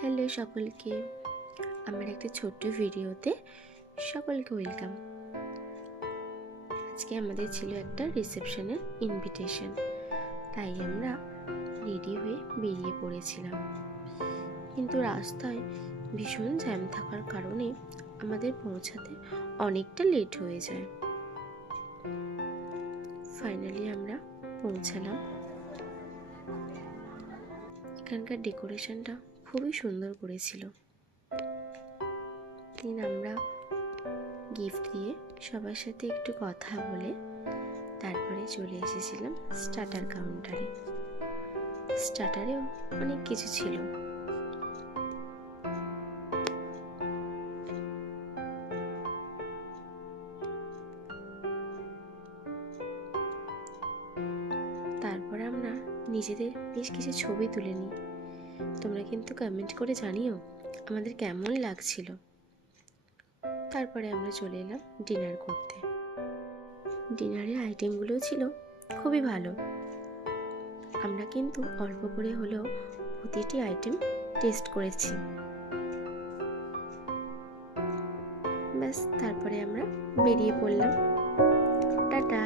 Hello সকলকে, আমার একটা ছোট্ট ভিডিওতে সকলকে ওয়েলকাম। আজকে আমাদের ছিল একটা রিসেপশনের ইনভিটেশন, তাই আমরা রেডি হয়ে বেরিয়ে পড়েছিলাম। কিন্তু রাস্তায় ভীষণ জ্যাম থাকার কারণে আমাদের পৌঁছাতে অনেকটা লেট হয়ে যায়। ফাইনালি আমরা পৌঁছালাম। এখানকার ডেকোরেশনটা খুবই সুন্দর করেছিল। আমরা গিফট দিয়ে সবার সাথে একটু কথা বলে তারপরে চলে এসেছিলাম স্টার্টার কাউন্টারে। স্টার্টারেও অনেক কিছু ছিল। তারপরে আমরা নিজেদের বেশ কিছু ছবি তুলে নিই। তোমরা কিন্তু কমেন্ট করে জানিও আমাদের কেমন লাগছিল। তারপরে আমরা চলে এলাম ডিনার করতে। ডিনারের আইটেমগুলো ছিল খুবই ভালো। আমরা কিন্তু অল্প করে হলেও প্রতিটি আইটেম টেস্ট করেছি। ব্যাস, তারপরে আমরা বেরিয়ে পড়লাম। টাটা।